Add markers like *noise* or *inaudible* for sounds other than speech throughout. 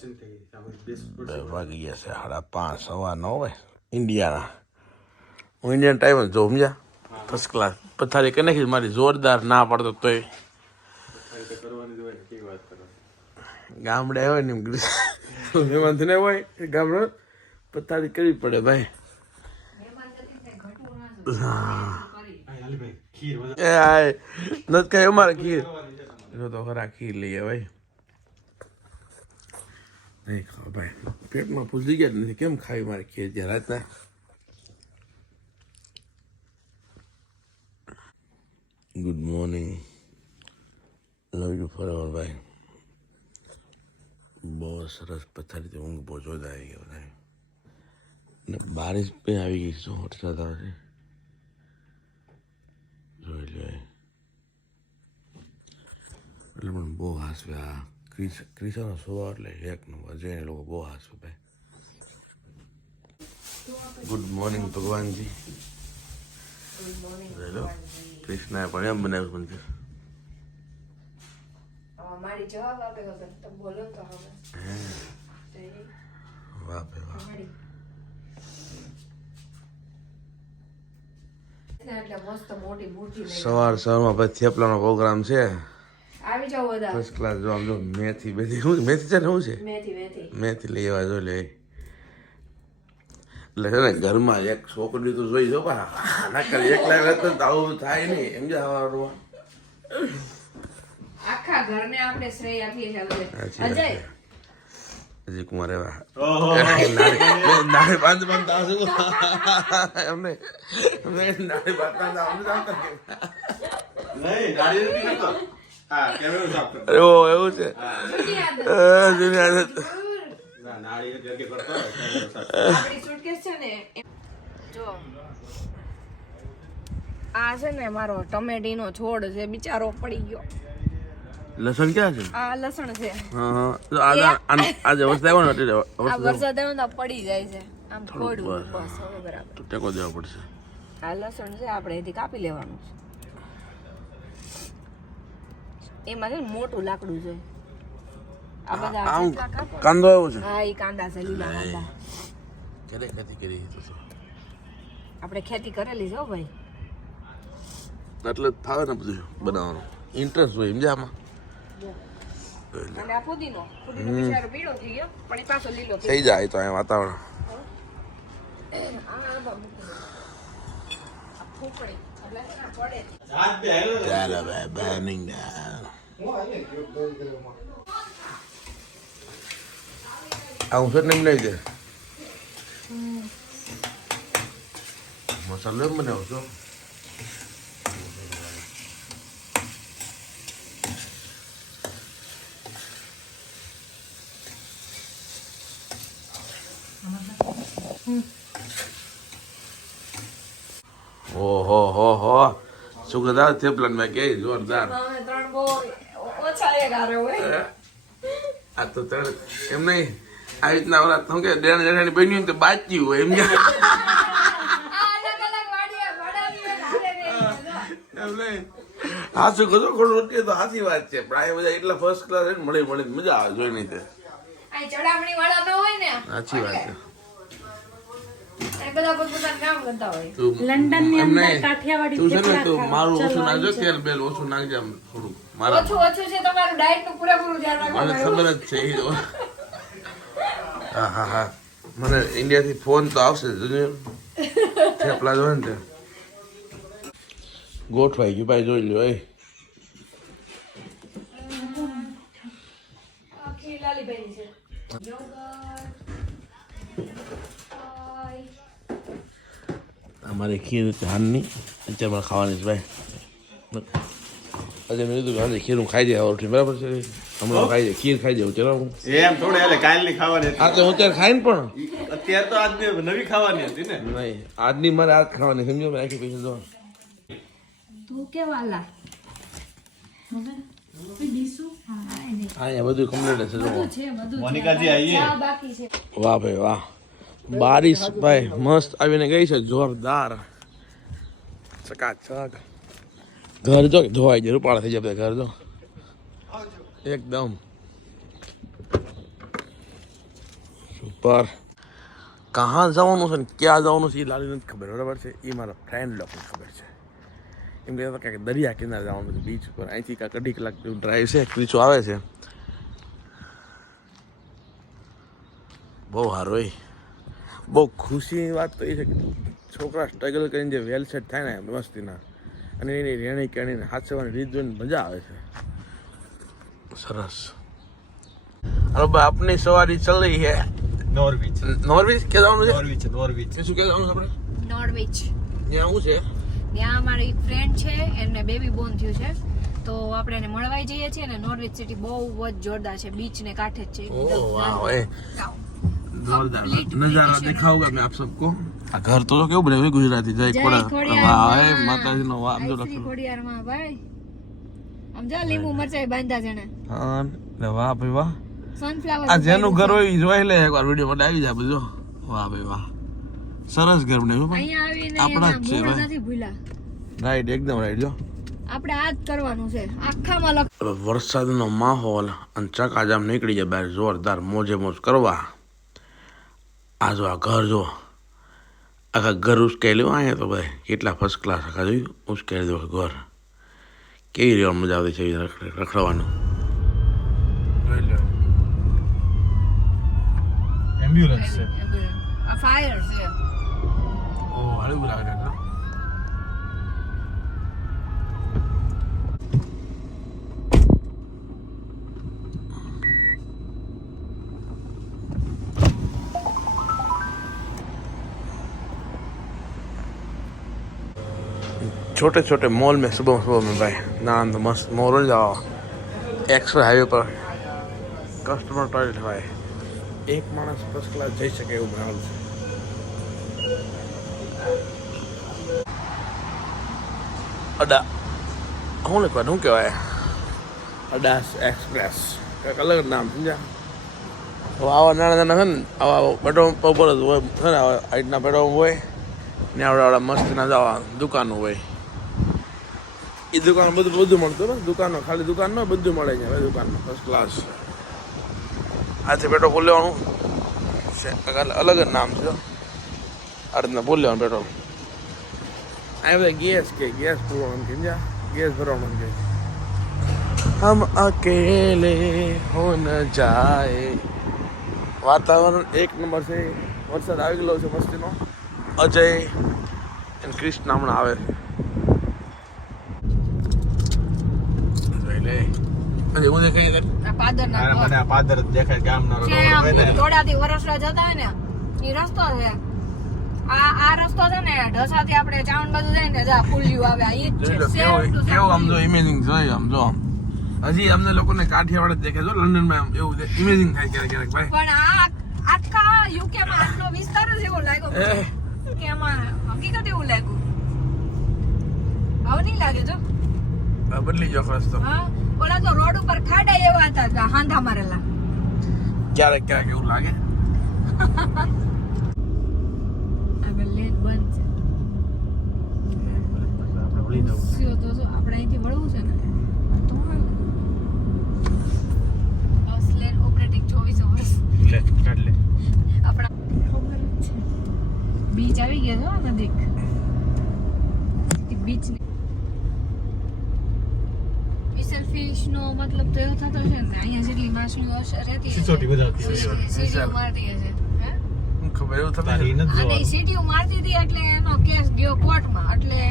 વાગી ગયા છે સાડા પાંચ સવા નવ હોય ઇન્ડિયાના હું ઇન્ડિયન ટાઈમ જ જોઉં સમજ્યા ફર્સ્ટ ક્લાસ પથારી કરી નાખી મારી જોરદાર ના પડતો તોય ગામડે હોય ને મહેમાન ને હોય ગામડે પથારી કરવી પડે ભાઈ એ આય નથી કઈ અમારે ખીર જો તો ખરા ખીર લઈએ ભાઈ નહીં ખાવા, ભાઈ. પેટમાં પૂછી ગયા નથી કેમ ખાવી મારે ખીર જ્યાં રાતના? Good morning love you forever ભાઈ. બહુ સરસ પથારીથી ઊંઘ બહુ જોરદાર આવી ગયો ભાઈ ને બારિશ પણ આવી ગઈ શું વરસાદ આવે છે? જોઈ લે. એટલે મને બહુ હાસ્યા ક્રિસ ક્રિસાનો સ્વભાવ એટલે એક નંબર જોઈને લોકો બહુ હાસુ ભાઈ ગુડ મોર્નિંગ ભગવાનજી હેલો કૃષ્ણએ પણ એમ બનાવ્યું મંદિર મારી જવાબ આપે વગર તો બોલો તો હવે વાહ વાહ સવાર સવારમાં ભાઈ થેપલાનો પ્રોગ્રામ છે આવી જાવ બધા. ફર્સ્ટ ક્લાસ જો આમ જો મેથી બેથી શું મેથી છે ને શું છે? મેથી મેથી. મેથી લઈ આવવા જોઈ લે. એટલે છે ને ઘરમાં એક છોકરી તો જોઈ જો પા ના કરી એકલા રહેતો તો આવું થાય નહીં. એમ જ હવારમાં આખા ઘરને આપણે શ્રેય આપીએ છીએ અજય. અજય હજી કુમાર એવા. ઓહો. પાંચ પાંચ આવશે. એમને એમને નારી પાંચ આવશે નહીં ઓ એવું છે? જૂની આદત. આ છે ને મારો ટમેટીનો છોડ છે બિચારો પડી ગયો. લસણ ક્યાં છે? આ લસણ છે. હા હા. આ આ જે વરસાદ આવ્યો ને એટલે આ વરસાદ આવ્યો. તો પડી જાય છે. આમ થોડું બસ. બસ હવે બરાબર. તો ટેકો દેવો પડશે. આ લસણ છે આપણે એથી કાપી લેવાનું છે. એમાં છે ને મોટું લાકડું છે. આ બધા કાંદો છે? હા એ કાંદા છે લીલા કાંદા. ક્યારે ખેતી કરી. આપણે ખેતી કરેલી છે ભાઈ. એટલે ફાવે ને બધું બનાવવાનું. ઇન્ટરેસ્ટ હોય સમજ્યા આમાં? અને આ ફુદીનો. ફુદીનો બિચારો પીળો થઈ ગયો પણ એ પાછો લીલો થઈ થઈ જાય તો અહીંયા વાતાવરણ. Dada by burning down. औषध नाही नाही मसाला बनवतो ઓહો હો હો. સુગંધ થેપલા મેં કે જોરદાર. આ તો ત્રણ એમ નહીં. આવી રીતના ઓલા શું કે દેણ જેઠાની બન્યું તો બાચ્યું હોય એમ આ. એમ નહીં. હાસું કદો ખોટું રોટીએ તો હાસી વાત છે. પણ આ બધા એટલા ફર્સ્ટ ક્લાસ મળી મળી મજા આવે જોઈ નહીં તે. આ ચડામણી વાળા ન હોય ને. સાચી વાત છે એ બધા પોતપોતાનું કામ કરતા હોય તું લંડનની અંદર નહીં. કાઠિયાવાડી તું છે ને તો મારું ઓછું નાખજો તેલ બેલ ઓછું નાખજે આમ થોડુંક. મારા ઓછું ઓછું છે તમારું ડાયટનું પૂરેપૂરું ધ્યાન મને ખબર જ છે એ તો. હા હા હા. મને ઇન્ડિયાથી ફોન તો આવશે જોજો થેપલા જોવે ને તે. ગોઠવાઈ ગયું ભાઈ જોઈ લ્યો એ. છે. અમારે ખીર હાનની અત્યારે ખાવાની છે ભાઈ. આજે મેં કીધું આજે ખીર હું ખાઈ જાય ઉઠી બરાબર છે? હમણાં ખાઈ જાય ખીર ખાઈ જાઉં ચલો હું એમ થોડે એટલે કાલની ખાવાની હતી. આ તો હું અત્યારે ખાઈને પણ. અત્યારે તો આજ નવી ખાવાની હતી ને. નહીં આજની મારે આજ ખાવાની સમજો મેં આખી પૈસા દો તું કેવાલા? અહીંયા બધું કમ્પ્લીટ હશે મોનિકાજી આવીએ. ચા બાકી છે. વાહ ભાઈ વાહ. બારિશ, ભાઈ, મસ્ત આવીને ગઈ છે, જોરદાર. ચકાચક. ઘર જો, ધોવાઈ જાય રૂપાળા થઈ જાય ઘર જો. એકદમ. સુપર. કહાં જવાનું છે ને ક્યાં જવાનું છે એ લાલી નથી ખબર, બરાબર છે? એ મારા ફ્રેન્ડ લોકોને ખબર છે. એમ કહેતા હતા કે દરિયા કિનારે જવાનું છે બીચ ઉપર. અહીંથી કાંઈક અઢી કલાક જેવું ડ્રાઈવ છે ક્રીચો આવે છે. બહુ સારું એ બહુ ખુશીની વાત તો એ છે કે છોકરા સ્ટ્રગલ કરીને જે વેલ સેટ થાય ને મસ્તીના અને એની રહેણી કહેણીને હાથસવાની રીત જોઈને મજા આવે છે. સરસ. અરે ભાઈ આપની સવારી ચલ રહી હે નોર્વિચ નોર્વિચ કે જવાનું છે નોર્વિચ નોર્વિચ શું કે જવાનું આપણે? નોર્વિચ ત્યાં શું છે? ત્યાં અમારી ફ્રેન્ડ છે એમને બેબી બોર્ન થયું છે. તો આપણે એને મળવાઈ જઈએ છીએ ને નોર્વેજ સિટી બહુ જ જોરદાર છે બીચ ને કાંઠે જ છે. નજારા. દિખાઉંગા મેં આપ સબકો. આ ઘર તો કેવું બનાવ્યું ગુજરાતી જય ખોડા એ માતાજીનો વાહ આમ જો આઈ શ્રી માં ભાઈ. આમ જો લીંબુ મરચાઈ બાંધા જણે ને. હા ને વાહ ભાઈ વાહ. સનફ્લાવર આ જેનું ઘર હોય જોઈ લે એકવાર વીડિયો માટે આવી જાય બધું વાહ ભાઈ વાહ. સરસ ઘર બનાવ્યું ભાઈ. અહીંયા આવીને આપણા જ છે ભાઈ. નથી રાઈટ એકદમ રાઈટ જો. આપણે આ જ કરવાનું છે. આખામાં વરસાદનો માહોલ અને ચકાજામ નીકળી જાય બહાર જોરદાર મોજે મોજ કરવા. આ જો આ ઘર જો આખા ઘર ઉશ્કેલ્યું અહીંયા તો ભાઈ કેટલા ફર્સ્ટ ક્લાસ આખા જોયું? ઉશ્કેલી દો ઘર. કેવી રીતે મજા આવતી છે રખડવાનું? એમ્બ્યુલન્સ છે. ફાયર છે. ઓ હળવું લાગે छोटे छोटे मॉल में सुबह सुबह में भाई नानंद मस्त मॉल हो जाओ एक्सप्रेस हाईवे पर કસ્ટમર ટોયલેટ હોય એક માણસ ફર્સ્ટ ક્લાસ જઈ શકે એવું બનાવેલું છે અડા શું લખવાનું શું કહેવાય અડાસ એક્સપ્રેસ કંઈક અલગ જ નામ સમજ્યા હવે આવા નાના નાના છે ને આવા પેટ્રોલ પંપ પર જ હોય છે ને આવા હાઈટના પેટ્રોલ પંપ હોય ને આવડા આવડા મસ્તીના જ આવા દુકાનો હોય એ દુકાન બધું બધું મળતું ને દુકાનો ખાલી દુકાનમાં બધું મળે છે દુકાનમાં. ફર્સ્ટ ક્લાસ આથી પેટ્રોલ ફૂલ લેવાનું. છે અલગ જ નામ છે આ રીતના ફૂલ લેવાનું પેટ્રોલ. આ બધા ગેસ કે ગેસ પૂરવાનું કે ગેસ ભરવાનું કે. હમ અકેલે હો ન જાય. વાતાવરણ એક નંબર છે. વરસાદ આવી ગયેલો છે મસ્તીનો. અજય એન્ડ કૃષ્ણ હમણાં આવે. છે જોઈ લે અને હું દેખાય છે પાદર ના મને આ પાદર જ દેખાય ગામ નો થોડાથી વરસરા જતા ને એ રસ્તો છે. આ આ રસ્તો છે ને ઢસાથી આપણે ચાવણ બાજુ જાય ને જા ફૂલ્યું આવે. આ ઈ જ છે. કેવું આમ જો ઇમેજિંગ જોઈએ આમ જો હજી અમને લોકોને કાઠિયાવાડ જ દેખે જો લંડનમાં આમ એવું ઇમેજિંગ થાય ક્યારેક ક્યારેક ભાઈ. પણ આ આખા યુકે માં આટલો વિસ્તાર જ એવો લાગ્યો. કે આમાં હકીકત એવું લાગ્યું. હવે નહીં લાગે જો. બદલી ગયો રસ્તો. હા. ઓલા તો રોડ ઉપર ખાડા એવા હતા હાંધા મારેલા. ક્યારેક ક્યારેક એવું લાગે. આપણે અહીંથી વળવું છે ને? બીચ આવી ગયા છો નજીક. બીચ ફિશ નો મતલબ તો એવો થતો છે ને અહીંયા જેટલી માછલીઓ હશે રહેતી સિસોટી બજાવતી હોય મારતી હશે. હે? ખબર એવું થતું અને સીટીઓ મારતી હતી એટલે એનો કેસ ગયો કોર્ટમાં. એટલે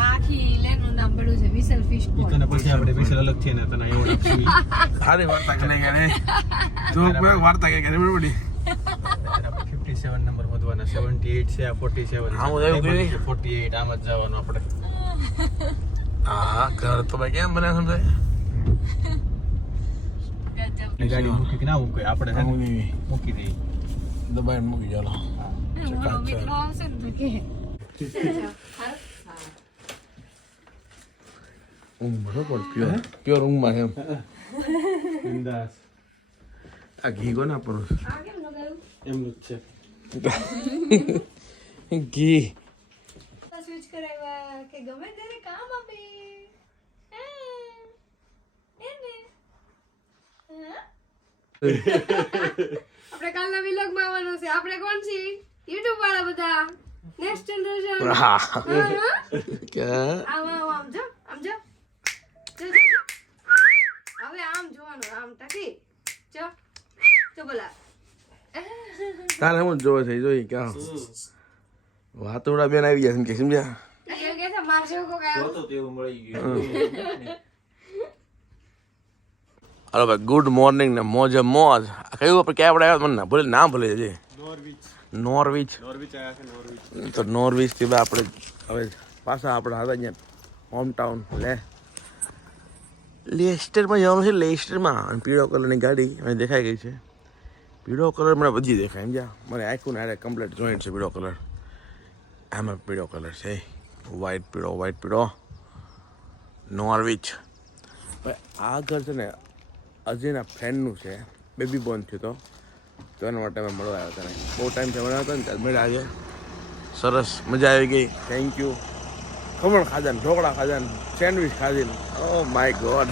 આખી લેનનું નામ પડ્યું છે વિસલ ફિશ તને પછી આપણે અલગ ને તને આપશું *laughs* વાર્તા કે નહીં કરે કોઈ વાર્તા કે બરોબર? આપણે 57 નંબર શોધવાના 78 છે આ 47 હા, હું એવું 48 આમ જ જવાનું આપણે. હા ઘર તો ભાઈ કેમ બને સમજાય. ગાડી મૂકી કે ના મૂકે આપણે છે ને હું નહીં મૂકી દઈએ દબાઈને મૂકી ચાલો ઊંઘ બરોબર પ્યોર પ્યોર ઊંઘમાં એમ બિંદાસ આ ઘી કોને લગાવ્યું એમનું જ છે ઘી સ્વિચ કરાવ્યા કે ગમે ત્યારે કામ આપે હા. એને હા? આપણે કાલના વિલોગ આપણે કોણ છીએ? યુટ્યુબ વાળા બધા. નેક્સ્ટ જનરેશન હા. કે? આમ આમ આમ જો આમ જો. હવે આમ જોવાનું આમ ટકી. જો જો બોલા. તારે હું જોવે છે? જોઈ ક્યાં? વાતોડા બેન આવી ગયા છે કે સમજ્યા? એમ કે છે માર જેવો તો તેવું મળી ગયું. અરે ભાઈ ગુડ મોર્નિંગ ને મોજે મોજ. કયું આપણે ક્યાં આપણે આવ્યા મને ના ભૂલે ના ભૂલે જજે નોર્વિચ તો નોર્વિચથી આપણે હવે પાછા આપણે હતા અહીંયા હોમ ટાઉન લે. લેસ્ટરમાં જવાનું છે લેસ્ટરમાં અને પીળો કલરની ગાડી મને દેખાઈ ગઈ છે. પીળો કલર મને બધી દેખાય એમ જા મને આખું ને કમ્પ્લેટ જોઈન્ટ છે પીળો કલર આમાં પીળો કલર છે. વ્હાઈટ પીળો વ્હાઈટ પીળો. નોર્વિચ ભાઈ આ ઘર છે ને અજયના ફ્રેન્ડનું છે બેબી બોર્ન થયો તો. તો એના માટે અમે મળવા આવ્યા હતા. બહુ ટાઈમ થયો મળ્યા હતા ને ત્યારે મળ્યા આજે સરસ મજા આવી ગઈ. થેન્ક યુ ખમણ ખાધા ને ઢોકળા ખાધા ને સેન્ડવિચ ખાધી ને. ઓ માય ગોડ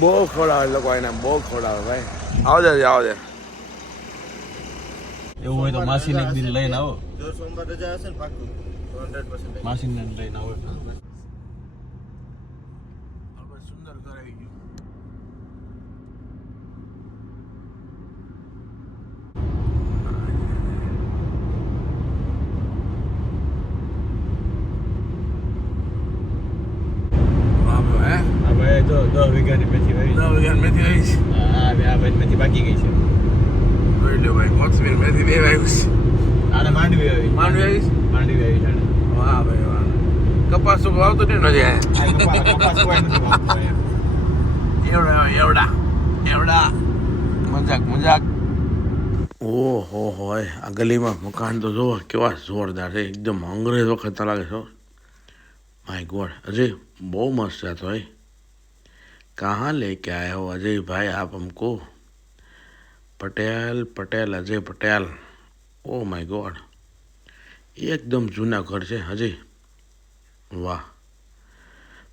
બહુ ખવડાવે લોકો એને બહુ ખવડાવે ભાઈ. આવજે આવજે એવું હોય તો માસીને એક દિન લઈને આવો. જો સોમવાર રજા હશે ને પાક્કું. માસીને લઈને આવો સુંદર ઘર આવી ગયું વાહ ભાઈ આ ભાઈ જો દસ વીઘાની મેથી વાવી નવ વીઘાની મેથી આવી છે હા બે આ ભાઈ મેથી બાકી ગઈ છે. જોઈ લો ભાઈ કોથમીર મેથી બે આવ્યું છે આને માંડવી આવી માંડવી આવી માંડવી આવી છે વાહ ભાઈ વાહ. કપાસ તો વાવતો નહીં એમ. *laughs* એવડા એવડા એવડા. મજાક મજાક. ઓહો હોય આ ગલીમાં મકાન તો જોવો કેવા જોરદાર છે. એકદમ અંગ્રેજ વખત લાગે છો માય ગોડ અજય બહુ મસ્ત છે આ તો ભાઈ कहाँ लेके आए हो अजय भाई आप हमको Patel Patel Ajay Patel oh my God એકદમ જૂના ઘર છે અજય વાહ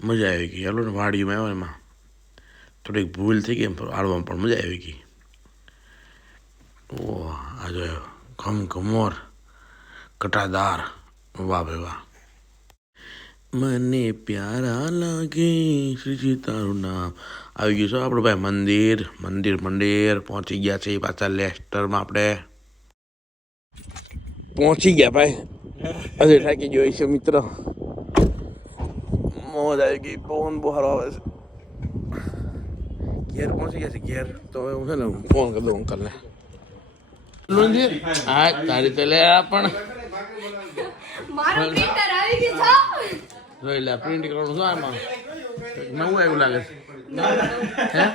મજા આવી ગઈ હાલો ને વાડીમાં આવ્યો એમાં થોડીક ભૂલ થઈ ગઈ એમ પણ આડવામાં પણ મજા આવી ગઈ ઓહ આ જો ઘમ ઘમોર કટાદાર વાહ ભાઈ વાહ મને પ્યારા લાગે. શ્રીજી તારું નામ. આવી ગયું છે આપણે ભાઈ મંદિર. મંદિર મંદિર. પહોંચી ગયા છે પાછા લેસ્ટરમાં આપણે. પહોંચી ગયા ભાઈ. અરે થાકી ગયો છે મિત્ર. મોજ આવી ગઈ. પવન બહારો આવે છે. ઘેર પહોંચી ગયા છે ઘેર. તો હવે હું છે ને ફોન કરી દઉં અંકલને. હા તારી તો લે આ પણ. મારું પ્રિન્ટર આવી ગયું છે. જોઈ લે પ્રિન્ટ કરવાનું શું આમાં નવું આવ્યું લાગે છે હે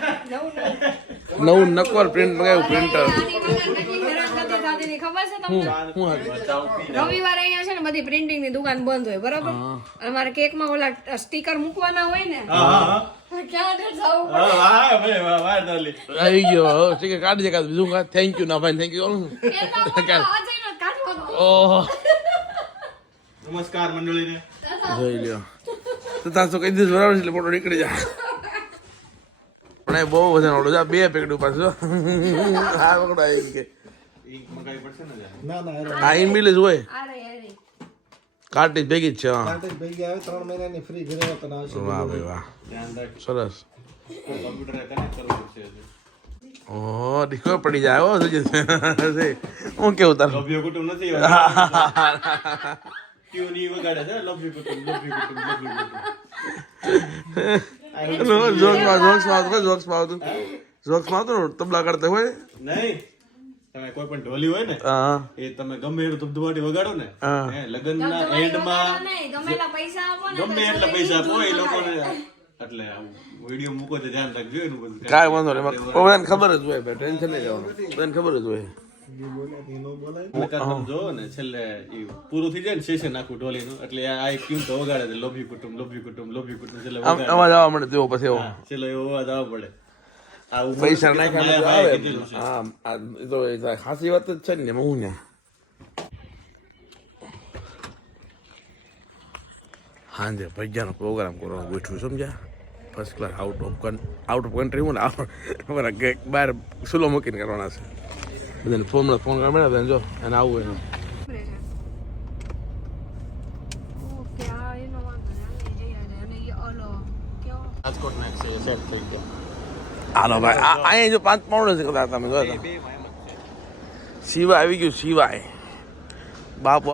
નવું નકર પ્રિન્ટ મંગાવ્યું પ્રિન્ટર રવિવારે અહીંયા છે ને બધી પ્રિન્ટિંગની દુકાન બંધ હોય બરાબર અને મારે કેકમાં ઓલા સ્ટીકર મૂકવાના હોય ને. આવી ગયો સ્ટીકર કાઢી દે કાઢી બીજું થેન્ક યુ ના ભાઈ થેન્ક યુ. ઓહો નમસ્કાર મંડળીને જોઈ લ્યો. તો તાર તો કઈ દિવસ બરાબર એટલે મોટો નીકળી જાય પણ બહુ વજન ઓળો બે પેકડું પાછું આ પકડો આવી ગઈ ઈ મંગાવી પડશે ને યાર. ના ના અરે આ ઇમિલ જ હોય. અરે અરે કાર્ટેજ ભેગી જ છે હા. કાર્ટેજ ભેગી આવે ત્રણ મહિનાની ફ્રી ઘરે તને આવશે. વાહ ભાઈ વાહ. સરસ. કોમ્પ્યુટર કનેક્ટ કરવું પડશે હજુ. દીકરો પડી જાય હો હું કેવું તાર? કુટુંબ નથી *laughs* ટ્યુન વગાડે છે લવ યુ કુટુંબ લવ યુ કુટુંબ લવ યુ કુટુંબ જોક્સમાં જોક્સમાં આવતું જોક્સમાં આવતું જોક્સમાં આવતું તબલા કરતા હોય નહીં તમે કોઈ પણ ઢોલી હોય ને હા એ તમે ગમે એટલું ધબધબાટી વગાડો ને હા. ના એન્ડ નહીં, ગમે એટલા પૈસા આપો ને ગમે તો એટલા છોકરી પૈસા આપો એ લોકો ને એટલે વીડિયો મૂકો તો ધ્યાન રાખજો એનું બધું કાંઈ વાંધો નહીં બધાને ખબર જ હોય ભાઈ ટેન્શન નહીં લેવાનું બધાને ખબર જ હોય પૂરું થઈ જાય ને સેશન આખું ઢોલીનું એટલે આ એક ટ્યુન તો વગાડે છે લવ કુટુંબ લોભી કુટુંબ લોભી કુટુંબ છેલ્લે અવાજ આવવા મળે તેવો પછી એવો. છેલ્લે એવો અવાજ આવવો પડે. પૈસા નાખ્યા આવે. છે. હા તો ખાસી વાત જ છે ને હું ને હાંજે ભજીયાનો પ્રોગ્રામ કરવાનું ગોઠવું સમજ્યા? First class out of out of country હું ને અમારા બહાર સુલો મૂકીને કરવાના છે. બધાને ફોન ફોન મળ્યા બધાને જો એને આવવું હોય ઉપરે છે. ઓકે, આ એનો. હાલો, આવે. અને ભાઈ આ અહીંયા જો પાંચ પાઉન્ડ જ કદાચ તમે જો તો. આવી ગયું શિવાય બાપ